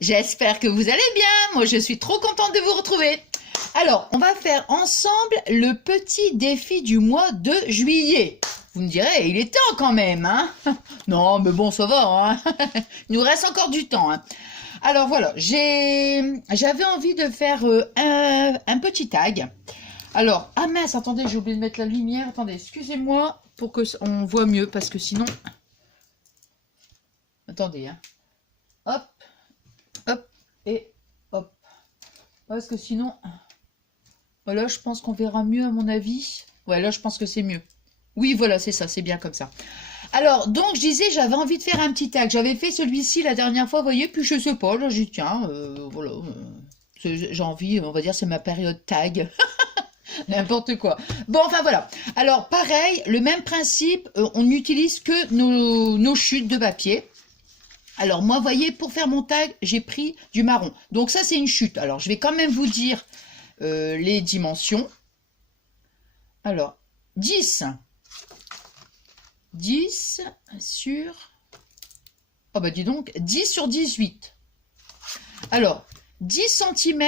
J'espère que vous allez bien. Moi, je suis trop contente de vous retrouver. Alors, on va faire ensemble le petit défi du mois de juillet. Vous me direz, il est temps quand même, hein? Non, mais bon, ça va, hein? Il nous reste encore du temps, hein? Alors voilà, j'avais envie de faire un petit tag. Alors, ah mince, attendez, j'ai oublié de mettre la lumière. Attendez, excusez-moi pour que on voit mieux, parce que sinon... Attendez, hein. Hop, hop, et hop. Parce que sinon... Voilà, je pense qu'on verra mieux à mon avis. Ouais, là, je pense que c'est mieux. Oui, voilà, c'est ça, c'est bien comme ça. Alors, donc, je disais, j'avais envie de faire un petit tag. J'avais fait celui-ci la dernière fois, vous voyez, puis je sais pas, là, j'ai dit, tiens, voilà, j'ai envie, on va dire, c'est ma période tag. N'importe quoi. Bon, enfin, voilà. Alors, pareil, le même principe, on n'utilise que nos chutes de papier. Alors, moi, vous voyez, pour faire mon tag, j'ai pris du marron. Donc, ça, c'est une chute. Alors, je vais quand même vous dire les dimensions. Alors, 10 sur... Oh bah dis donc, 10 sur 18. Alors, 10 cm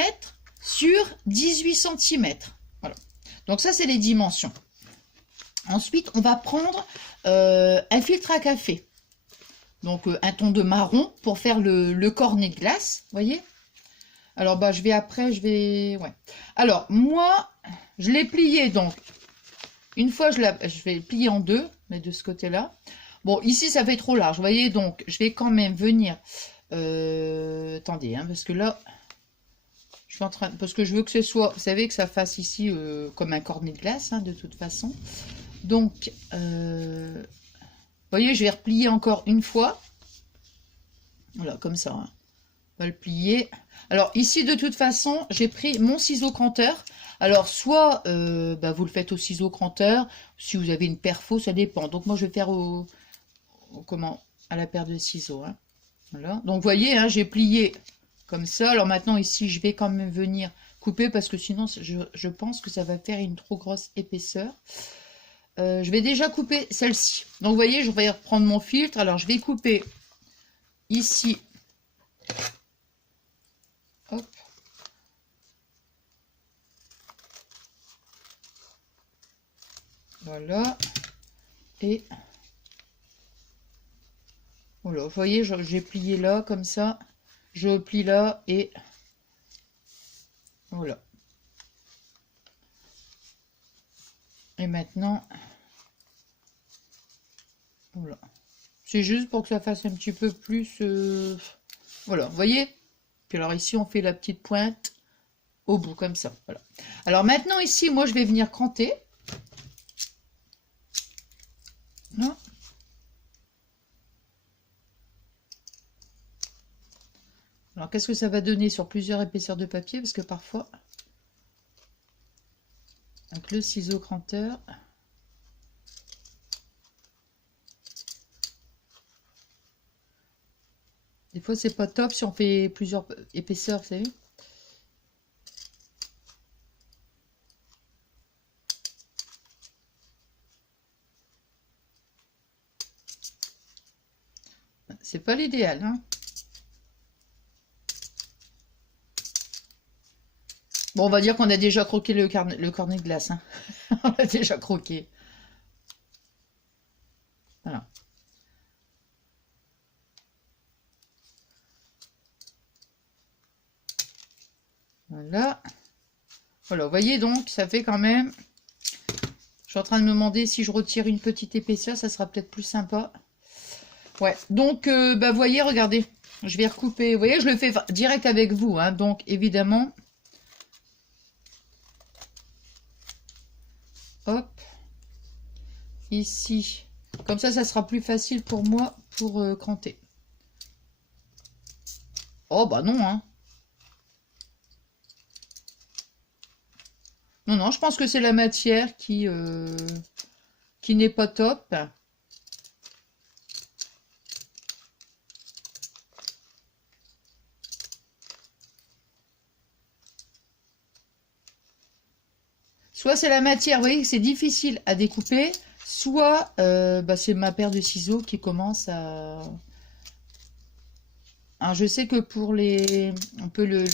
sur 18 cm. Voilà. Donc ça, c'est les dimensions. Ensuite, on va prendre un filtre à café. Donc, un ton de marron pour faire le cornet de glace, vous voyez. Alors, bah, je vais... Ouais. Alors, moi, je l'ai plié, donc, une fois, je vais le plier en deux, mais de ce côté-là. Bon, ici, ça fait trop large, vous voyez, donc, je vais quand même venir... attendez, hein, parce que là, je suis en train... Parce que je veux que ce soit... Vous savez, que ça fasse ici comme un cornet de glace, hein, de toute façon. Donc, vous voyez, je vais replier encore une fois. Voilà, comme ça, hein. On va le plier. Alors ici, de toute façon, j'ai pris mon ciseau cranteur. Alors soit bah, vous le faites au ciseau cranteur, si vous avez une perfo, ça dépend. Donc moi je vais faire à la paire de ciseaux, hein. Voilà. Donc vous voyez, hein, j'ai plié comme ça. Alors maintenant ici, je vais quand même venir couper parce que sinon je pense que ça va faire une trop grosse épaisseur. Je vais déjà couper celle-ci. Donc vous voyez, je vais reprendre mon filtre. Alors je vais couper ici. Hop. Voilà. Et voilà, vous voyez, j'ai plié là, comme ça. Je plie là et voilà. Et maintenant, voilà. C'est juste pour que ça fasse un petit peu plus... Voilà, vous voyez? Puis alors ici, on fait la petite pointe au bout, comme ça. Voilà. Alors maintenant, ici, moi, je vais venir cranter. Là. Alors, qu'est-ce que ça va donner sur plusieurs épaisseurs de papier? Parce que parfois, avec le ciseau cranteur... Des fois, c'est pas top si on fait plusieurs épaisseurs, vous savez. C'est pas l'idéal, hein. Bon, on va dire qu'on a déjà croqué le cornet de glace, hein. On l'a déjà croqué. Voilà. Voilà. Voilà, vous voyez donc, ça fait quand même... Je suis en train de me demander si je retire une petite épaisseur, ça sera peut-être plus sympa. Ouais, donc, bah, vous voyez, regardez, je vais recouper. Vous voyez, je le fais direct avec vous, hein, donc, évidemment. Hop. Ici. Comme ça sera plus facile pour moi pour cranter. Oh, bah non, hein. Non, non, je pense que c'est la matière qui n'est pas top. Soit c'est la matière, vous voyez, c'est difficile à découper, soit bah, c'est ma paire de ciseaux qui commence Alors, je sais que pour les... On peut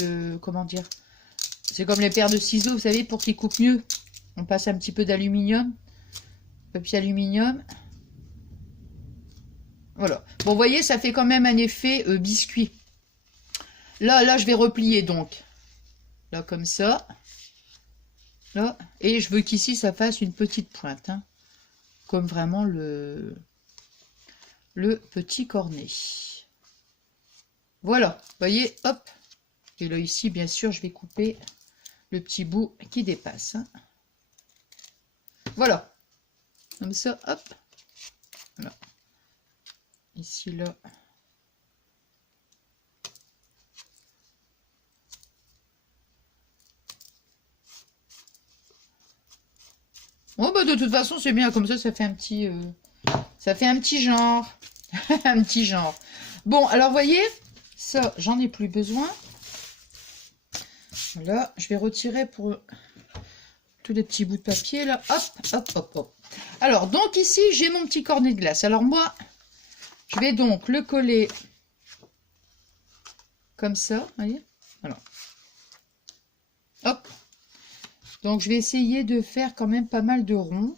comment dire? C'est comme les paires de ciseaux, vous savez, pour qu'ils coupent mieux. On passe un petit peu d'aluminium. Papier aluminium. Voilà. Bon, vous voyez, ça fait quand même un effet biscuit. Là, je vais replier donc. Là, comme ça. Là. Et je veux qu'ici, ça fasse une petite pointe. Hein, comme vraiment le petit cornet. Voilà. Vous voyez, hop. Et là, ici, bien sûr, je vais couper le petit bout qui dépasse. Hein. Voilà. Comme ça, hop. Voilà. Ici, là. Bon, bah, de toute façon, c'est bien. Comme ça fait un petit... ça fait un petit genre. Un petit genre. Bon, alors, voyez, ça, j'en ai plus besoin. Voilà, je vais retirer pour tous les petits bouts de papier, là. Hop, hop, hop, hop. Alors, donc, ici, j'ai mon petit cornet de glace. Alors, moi, je vais donc le coller comme ça, vous voyez. Voilà. Hop. Donc, je vais essayer de faire quand même pas mal de ronds.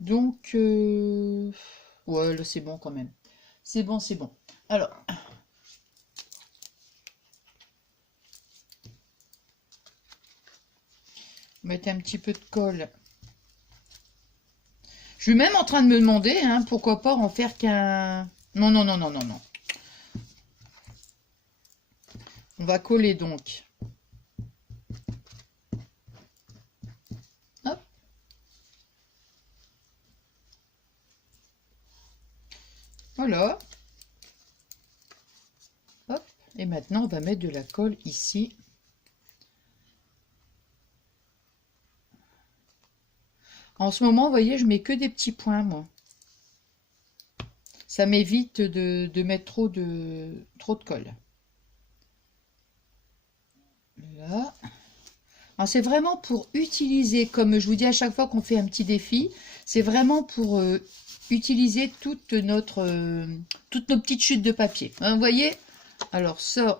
Donc, ouais, là, c'est bon quand même. C'est bon, c'est bon. Alors, mettre un petit peu de colle. Je suis même en train de me demander, hein, pourquoi pas en faire qu'un... Non, non, non, non, non, non. On va coller donc. Hop. Voilà. Hop. Et maintenant, on va mettre de la colle ici. En ce moment, vous voyez, je mets que des petits points, moi. Ça m'évite de mettre trop de colle. Là. C'est vraiment pour utiliser, comme je vous dis à chaque fois qu'on fait un petit défi, c'est vraiment pour utiliser toutes nos petites chutes de papier. Hein, vous voyez? Alors ça...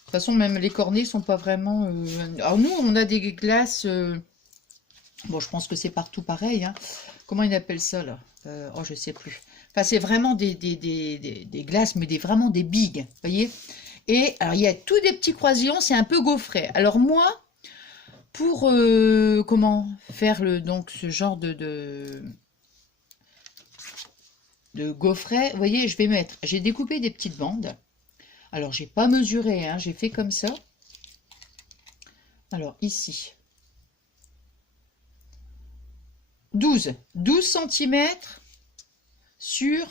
De toute façon, même les cornets sont pas vraiment... Alors nous, on a des glaces... Bon, je pense que c'est partout pareil. Hein. Comment ils appellent ça, là? Oh, je sais plus. Enfin, c'est vraiment des glaces, mais vraiment des bigs, vous voyez? Et alors, il y a tous des petits croisillons, c'est un peu gaufré. Alors moi, pour comment faire donc ce genre de gaufret, vous voyez, je vais mettre... J'ai découpé des petites bandes. Alors, j'ai pas mesuré, hein, j'ai fait comme ça. Alors, ici. 12 cm sur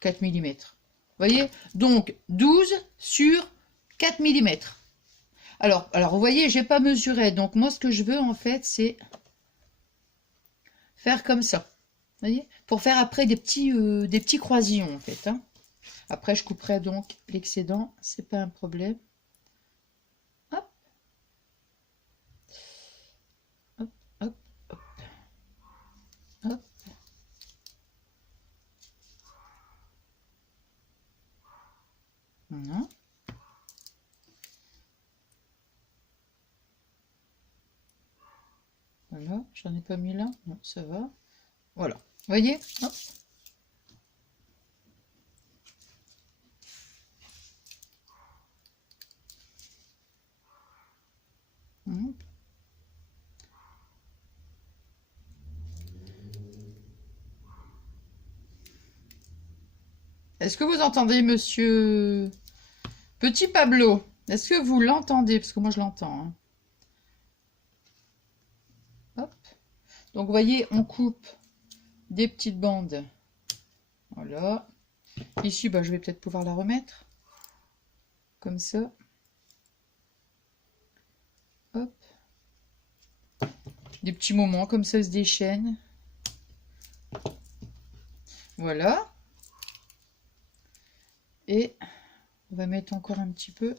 4 mm. Vous voyez? Donc, 12 sur 4 mm. Alors, vous voyez, j'ai pas mesuré. Donc, moi, ce que je veux, en fait, c'est faire comme ça. Vous voyez? Pour faire après des petits croisillons, en fait. Hein. Après, je couperai donc l'excédent. C'est pas un problème. Hop. Hop, hop, hop. Hop. Voilà. Voilà, j'en ai pas mis là. Non, ça va. Voilà. Vous voyez? Hop. Est-ce que vous entendez, monsieur Petit Pablo? Est-ce que vous l'entendez? Parce que moi, je l'entends. Hein. Hop. Donc, vous voyez, on coupe des petites bandes. Voilà. Ici, bah, je vais peut-être pouvoir la remettre. Comme ça. Hop. Des petits moments, comme ça se déchaîne. Voilà. Et on va mettre encore un petit peu.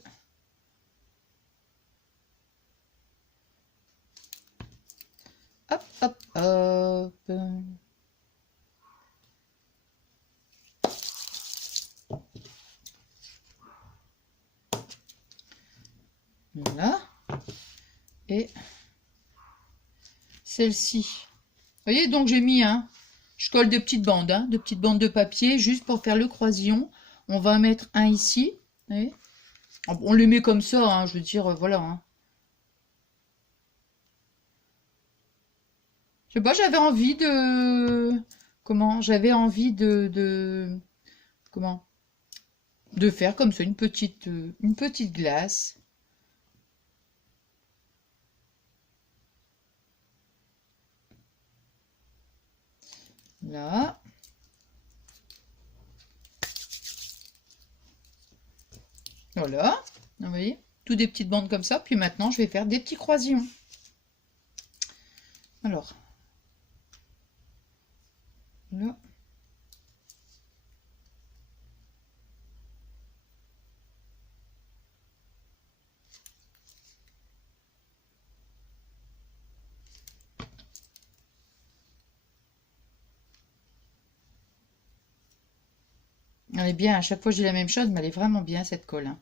Voilà. Et celle-ci. Vous voyez, donc j'ai mis un... Je colle des petites bandes, hein, de petites bandes de papier, juste pour faire le croisillon. On va en mettre un ici. Vous voyez, on les met comme ça, hein, je veux dire, voilà. Hein. Je sais pas, j'avais envie de... Comment? J'avais envie comment? De faire comme ça une petite glace. Là. Voilà. Vous voyez? Tout des petites bandes comme ça. Puis maintenant, je vais faire des petits croisillons. Alors. Là. Elle est bien, à chaque fois je dis la même chose, mais elle est vraiment bien cette colle hein,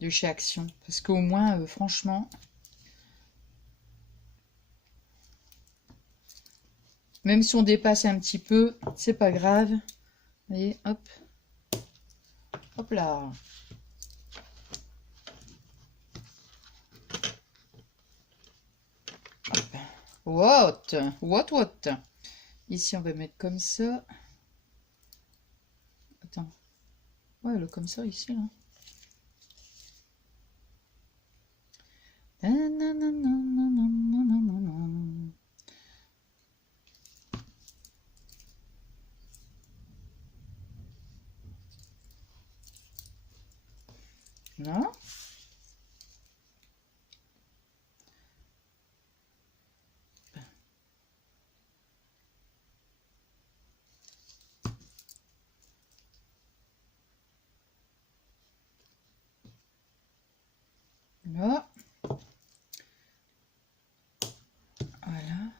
de chez Action. Parce qu'au moins, franchement, même si on dépasse un petit peu, c'est pas grave. Vous voyez, hop. Hop là. Hop. What. Ici, on va mettre comme ça. Attends. Ouais, comme ça ici, là. Là. Là. Voilà.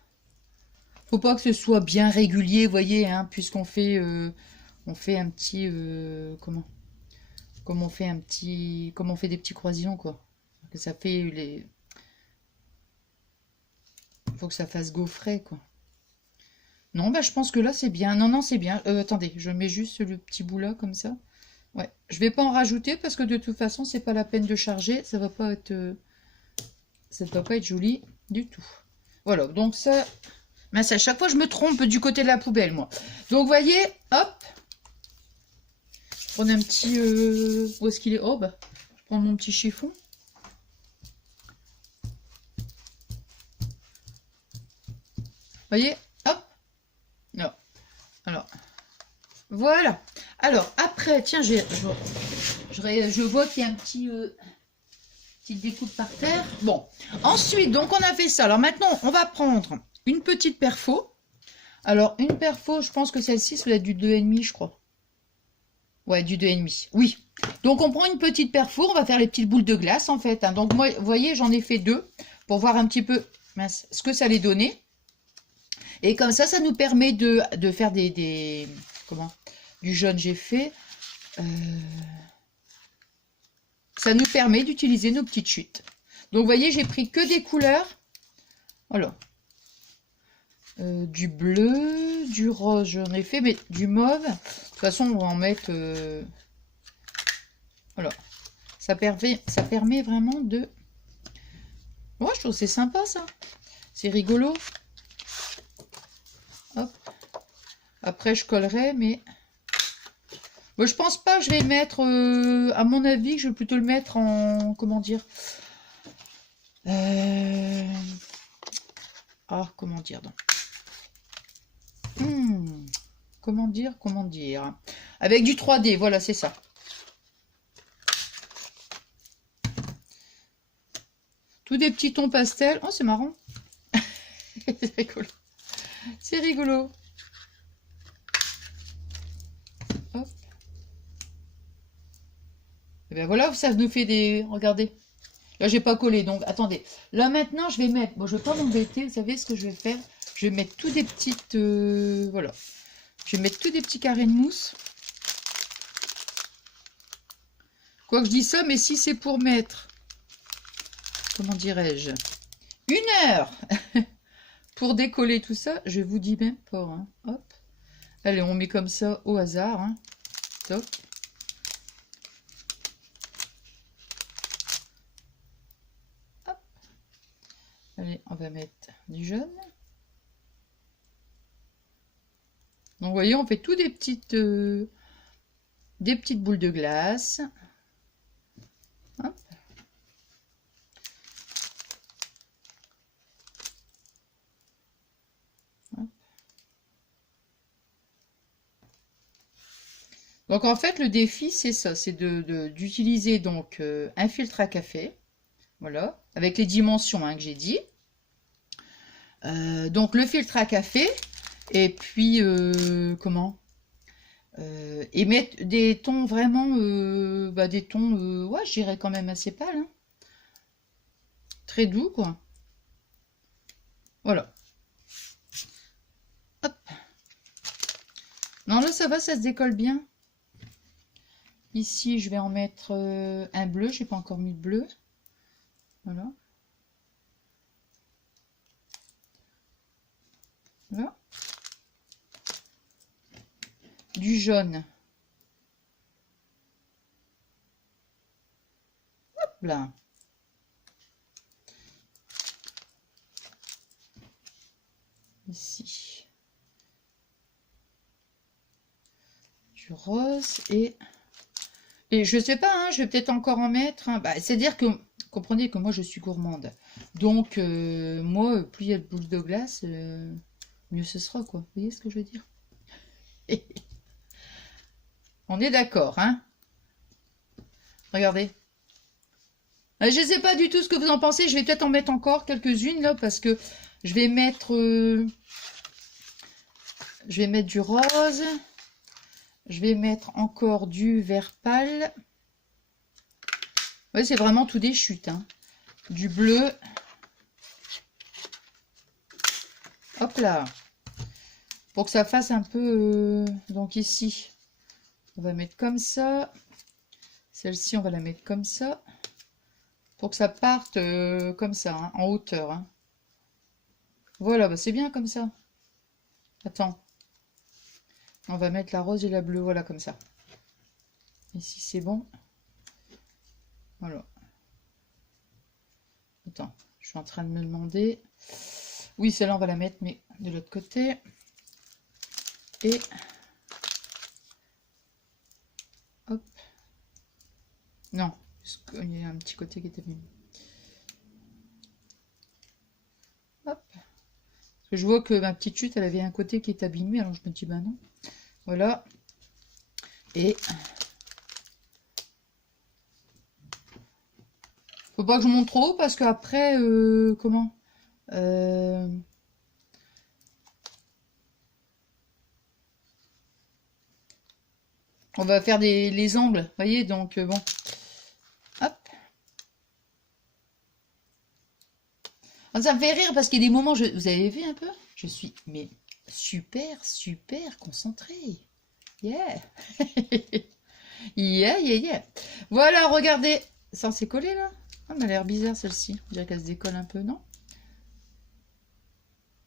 Faut pas que ce soit bien régulier, vous voyez, hein, puisqu'on fait, on fait un petit, comme on fait des petits croisillons, quoi. Que ça fait les, faut que ça fasse gaufret, quoi. Non, bah je pense que là c'est bien. Non, c'est bien. Attendez, je mets juste le petit bout là comme ça. Ouais, je vais pas en rajouter parce que de toute façon c'est pas la peine de charger, ça va pas être joli du tout. Voilà, donc ça, mince, à chaque fois je me trompe du côté de la poubelle moi. Donc vous voyez, hop, on a un petit, où est-ce qu'il est? Oh bah, je prends mon petit chiffon. Vous voyez, hop, non, alors. Voilà. Alors, après, tiens, je vois qu'il y a un petit petite découpe par terre. Bon. Ensuite, donc, on a fait ça. Alors, maintenant, on va prendre une petite perfo. Alors, une perfo, je pense que celle-ci, ça doit être du 2,5, je crois. Ouais, du 2,5. Oui. Donc, on prend une petite perfo. On va faire les petites boules de glace, en fait. Hein. Donc, moi, vous voyez, j'en ai fait 2 pour voir un petit peu mince, ce que ça allait donner. Et comme ça nous permet de faire comment, du jaune j'ai fait. Ça nous permet d'utiliser nos petites chutes. Donc, vous voyez, j'ai pris que des couleurs. Voilà. Du bleu, du rose, j'en ai fait, mais du mauve. De toute façon, on va en mettre... voilà. Ça permet vraiment de... Moi, je trouve que c'est sympa, ça. C'est rigolo. Hop. Après, je collerai, mais... Moi, je pense pas que je vais le mettre... à mon avis, je vais plutôt le mettre en... Comment dire ah, comment dire donc comment dire avec du 3D, voilà, c'est ça. Tous des petits tons pastels. Oh, c'est marrant. C'est rigolo. C'est rigolo. Hop. Et ben voilà, ça nous fait des... Regardez. Là, j'ai pas collé, donc attendez. Là, maintenant, je vais mettre... Bon, je vais pas m'embêter. Vous savez ce que je vais faire? Je vais mettre tous des petites... voilà. Je vais mettre tous des petits carrés de mousse. Quoi que je dis ça, mais si c'est pour mettre comment dirais-je, 1 heure pour décoller tout ça. Je vous dis même pas. Hein. Hop. Allez, on met comme ça au hasard. Hein. Top. Hop. Allez, on va mettre du jaune. Donc, vous voyez, on fait tout des petites boules de glace. Hop. Hop. Donc, en fait, le défi, c'est ça, c'est d'utiliser donc un filtre à café, voilà, avec les dimensions hein, que j'ai dit. Donc, le filtre à café, et puis, comment et mettre des tons vraiment, des tons, ouais, je dirais quand même assez pâles. Hein. Très doux, quoi. Voilà. Hop. Non, là, ça va, ça se décolle bien. Ici, je vais en mettre un bleu. J'ai pas encore mis de bleu. Voilà. Voilà. Du jaune. Hop là. Ici. Du rose et je sais pas, hein, je vais peut-être encore en mettre. Hein. C'est-à-dire que, comprenez que moi je suis gourmande. Donc, moi, plus il y a de boules de glace, mieux ce sera, quoi. Vous voyez ce que je veux dire? On est d'accord, hein? Regardez. Je ne sais pas du tout ce que vous en pensez. Je vais peut-être en mettre encore quelques-unes, là, parce que je vais mettre du rose. Je vais mettre encore du vert pâle. Ouais, c'est vraiment tout des chutes. Hein. Du bleu. Hop là. Pour que ça fasse un peu... donc ici, on va mettre comme ça. Celle-ci, on va la mettre comme ça. Pour que ça parte comme ça, hein, en hauteur. Hein. Voilà, c'est bien comme ça. Attends. On va mettre la rose et la bleue, voilà, comme ça. Ici, c'est bon. Voilà. Attends, je suis en train de me demander. Oui, celle-là, on va la mettre, mais de l'autre côté. Et... hop. Non, parce qu'il y a un petit côté qui était venu. Hop. Parce que je vois que ma petite chute, elle avait un côté qui est abîmé, alors je me dis, bah non. Voilà. Et... faut pas que je monte trop haut, parce qu'après, comment on va faire les angles, vous voyez, donc bon. Hop. Ça me fait rire parce qu'il y a des moments, vous avez vu un peu? Je suis, mais super, super concentrée. Yeah. Yeah, yeah, yeah. Voilà, regardez. Ça s'est collé là? Ah, elle a l'air bizarre celle-ci. On dirait qu'elle se décolle un peu, non?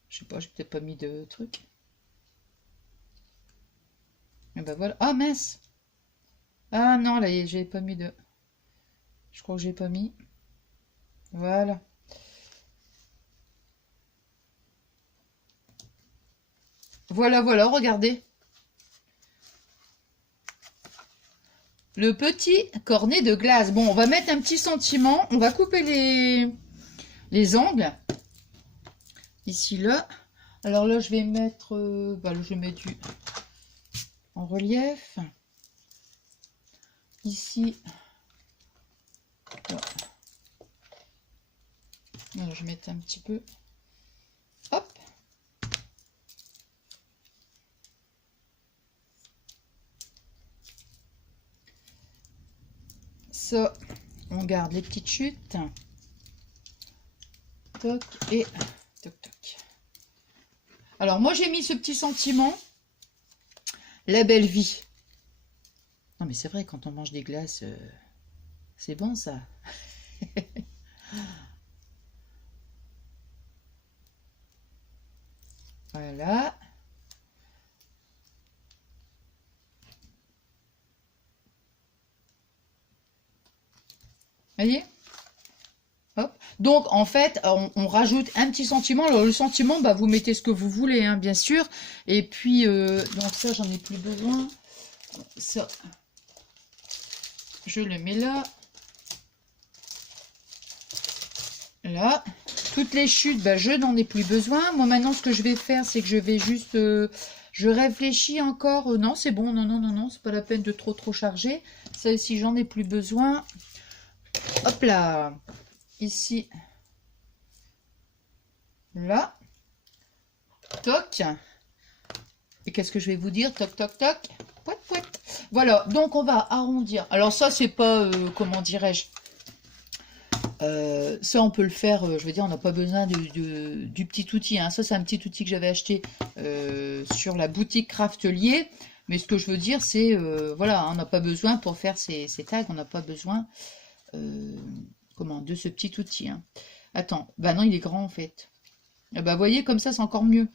Je sais pas, j'ai peut-être pas mis de truc. Et ben voilà. Ah mince! Ah non, là, j'ai pas mis de... je crois que j'ai pas mis. Voilà. Voilà, voilà, regardez. Le petit cornet de glace. Bon, on va mettre un petit sentiment. On va couper les angles. Ici, là. Alors là, je vais mettre... là, je vais mettre du en relief. Ici. Alors, je vais mettre un petit peu. Hop. Ça, on garde les petites chutes. Toc et toc toc. Alors moi j'ai mis ce petit sentiment. La belle vie. Non mais c'est vrai, quand on mange des glaces, c'est bon ça. Voilà. Voyez? Hop. Donc, en fait, on rajoute un petit sentiment. Alors, le sentiment, bah, vous mettez ce que vous voulez, hein, bien sûr. Et puis, donc ça, j'en ai plus besoin. Ça, je le mets là. Là. Toutes les chutes, bah, je n'en ai plus besoin. Moi, maintenant, ce que je vais faire, c'est que je vais juste... je réfléchis encore. Non, c'est bon. Non, non, non, non. C'est pas la peine de trop charger. Ça aussi, j'en ai plus besoin. Hop là. Ici. Là. Toc. Et qu'est-ce que je vais vous dire? Toc, toc, toc. Pouet, pouet. Voilà. Donc, on va arrondir. Alors, ça, c'est pas... comment dirais-je? Ça, on peut le faire, je veux dire, on n'a pas besoin du petit outil. Hein. Ça, c'est un petit outil que j'avais acheté sur la boutique Craftelier. Mais ce que je veux dire, c'est, voilà, on n'a pas besoin pour faire ces tags, on n'a pas besoin de ce petit outil. Hein. Attends, bah non, il est grand en fait. Et bah, vous voyez, comme ça, c'est encore mieux.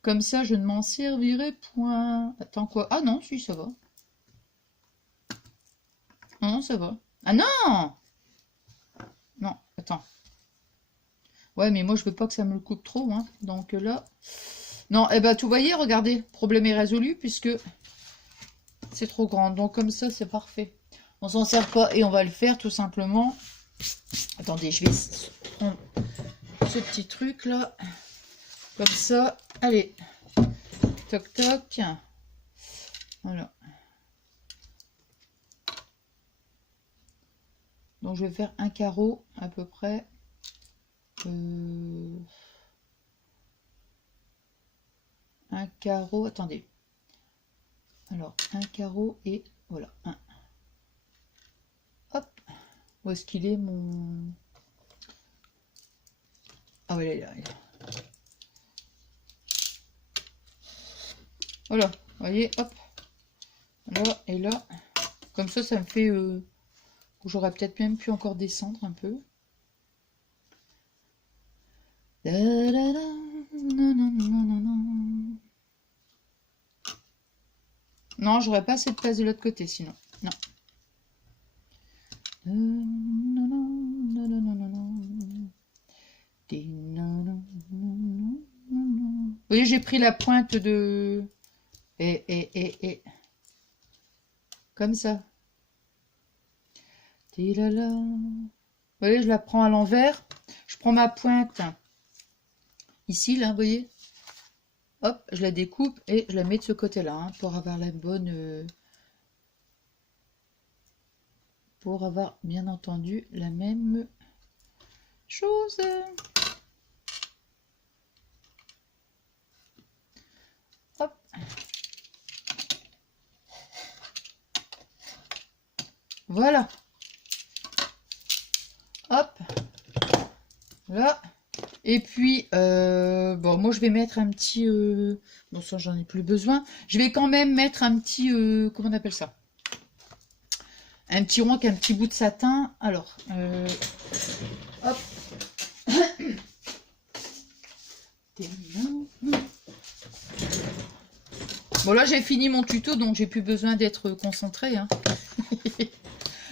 Comme ça, je ne m'en servirai point. Attends, quoi? Ah non, si, ça va. Non, ça va. Ah non! Non, attends. Ouais, mais moi, je veux pas que ça me le coupe trop, hein. Donc là... Non, eh ben, tout voyez, regardez. Problème est résolu, puisque c'est trop grand. Donc, comme ça, c'est parfait. On s'en sert pas et on va le faire, tout simplement. Attendez, je vais prendre ce petit truc-là. Comme ça. Allez. Toc, toc. Voilà. Donc, je vais faire un carreau, à peu près. Un carreau, attendez. Alors, un carreau et voilà, un. Hop. Où est-ce qu'il est mon... Ah ouais, là, il est là. Voilà, vous voyez, hop. Là et là. Comme ça me fait... j'aurais peut-être même pu encore descendre un peu. Non, j'aurais pas assez de place de l'autre côté sinon. Non. Vous voyez, j'ai pris la pointe de... Et. Comme ça. Vous voyez, je la prends à l'envers. Je prends ma pointe ici, là, vous voyez. Hop, je la découpe et je la mets de ce côté-là, hein, pour avoir la bonne... pour avoir, bien entendu, la même chose. Hop. Voilà. Hop. Là. Et puis, bon, moi, je vais mettre un petit... bon, ça, j'en ai plus besoin. Je vais quand même mettre un petit... comment on appelle ça? Un petit rond avec un petit bout de satin. Alors, hop. Bon, là, j'ai fini mon tuto, donc j'ai plus besoin d'être concentrée. Hein.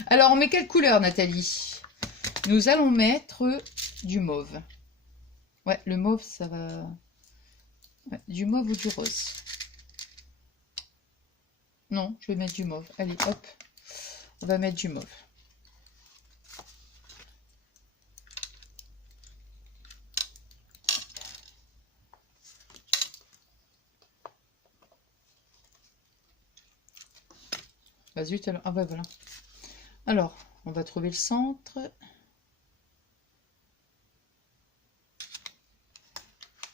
Alors, on met quelle couleur, Nathalie? Nous allons mettre du mauve. Ouais, le mauve, ça va... Ouais, du mauve ou du rose? Non, je vais mettre du mauve. Allez, hop. On va mettre du mauve. Bah zut, alors... Ah bah voilà. Alors, on va trouver le centre.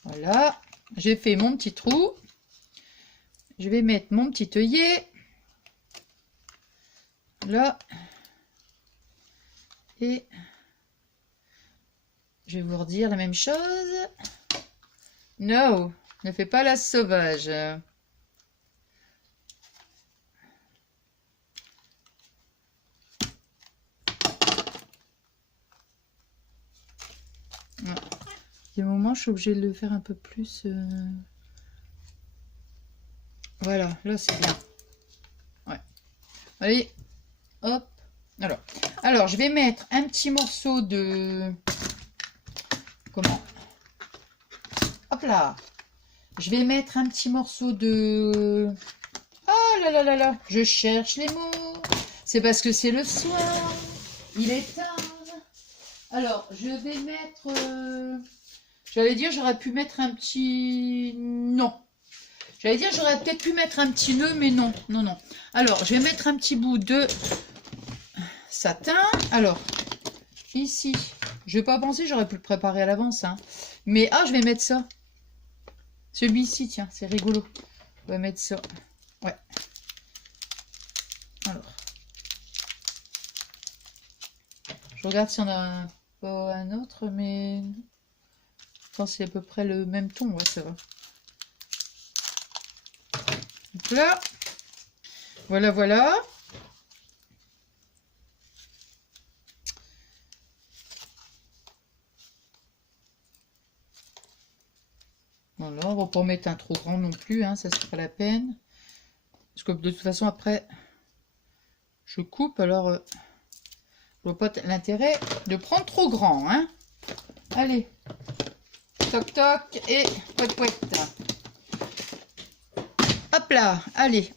Voilà. J'ai fait mon petit trou. Je vais mettre mon petit œillet. Là. Et je vais vous redire la même chose. No, ne fais pas la sauvage. Des moments, je suis obligée de le faire un peu plus. Voilà, là c'est bien. Ouais. Allez, hop. Alors, je vais mettre un petit morceau de... Comment? Hop là. Je vais mettre un petit morceau de... Oh là là là là, je cherche les mots. C'est parce que c'est le soir. Il est tard. Alors, je vais mettre... J'allais dire, j'aurais pu mettre un petit... Non. J'allais dire, j'aurais peut-être pu mettre un petit nœud, mais non. Non, non. Alors, je vais mettre un petit bout de satin. Alors, ici, je vais pas penser, j'aurais pu le préparer à l'avance. Hein. Mais, je vais mettre ça. Celui-ci, tiens, c'est rigolo. On va mettre ça. Ouais. Alors. Je regarde si on a pas un autre, mais... Je pense que c'est à peu près le même ton. Ouais, ça va. Donc là. Voilà, voilà. Voilà, on va pas mettre un trop grand non plus, hein, ça c'est pas la peine. Parce que de toute façon après, je coupe, alors je vois pas l'intérêt de prendre trop grand, hein. Allez, toc toc et pouet pouet. Hop là, allez.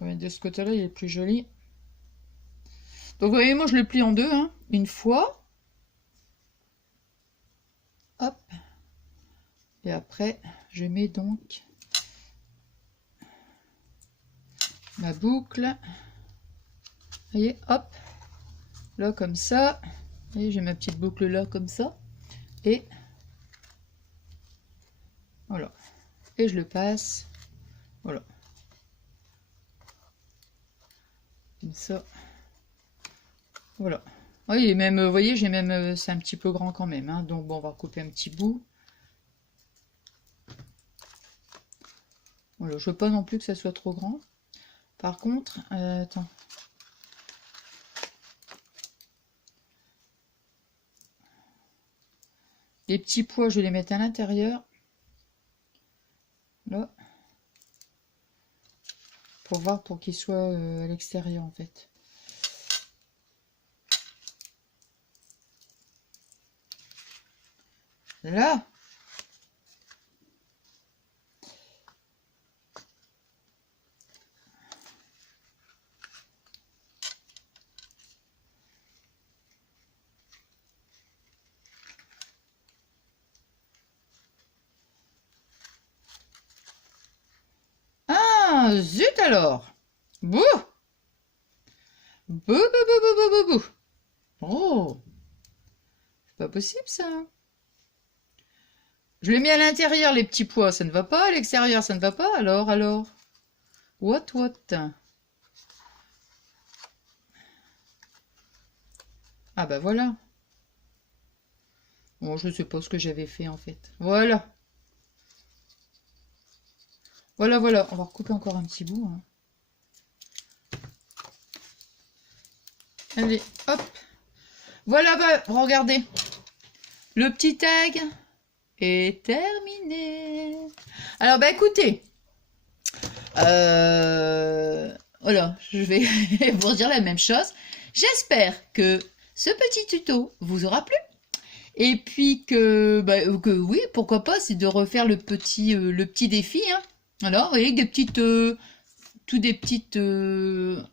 On va mettre de ce côté-là, il est plus joli. Donc vous voyez, moi je le plie en deux, hein, une fois. Hop. Et après, je mets donc ma boucle. Vous voyez, hop. Là, comme ça. Et j'ai ma petite boucle là, comme ça. Et voilà. Et je le passe. Voilà. Comme ça. Voilà. Oui, et même, vous voyez, j'ai même, c'est un petit peu grand quand même. Hein, donc, bon, on va couper un petit bout. Voilà, je veux pas non plus que ça soit trop grand. Par contre, attends. Les petits pois, je vais les mettre à l'intérieur. Là. Pour voir, pour qu'ils soient à l'extérieur, en fait. Là. Ah, zut alors. Bouh. Bouh, bouh, bouh, bouh, bouh, bouh, bouh. Oh. C'est pas possible, ça. Je l'ai mis à l'intérieur, les petits pois, ça ne va pas. À l'extérieur, ça ne va pas. Alors. What? Ah bah voilà. Bon, je ne sais pas ce que j'avais fait, en fait. Voilà. Voilà. On va recouper encore un petit bout. Hein. Allez, hop. Voilà, regardez. Le petit tag est terminé. Alors, bah écoutez. Voilà, je vais vous redire la même chose. J'espère que ce petit tuto vous aura plu. Et puis que oui, pourquoi pas, c'est de refaire le petit défi. Hein. Alors, vous voyez, des petites, des petites chutes de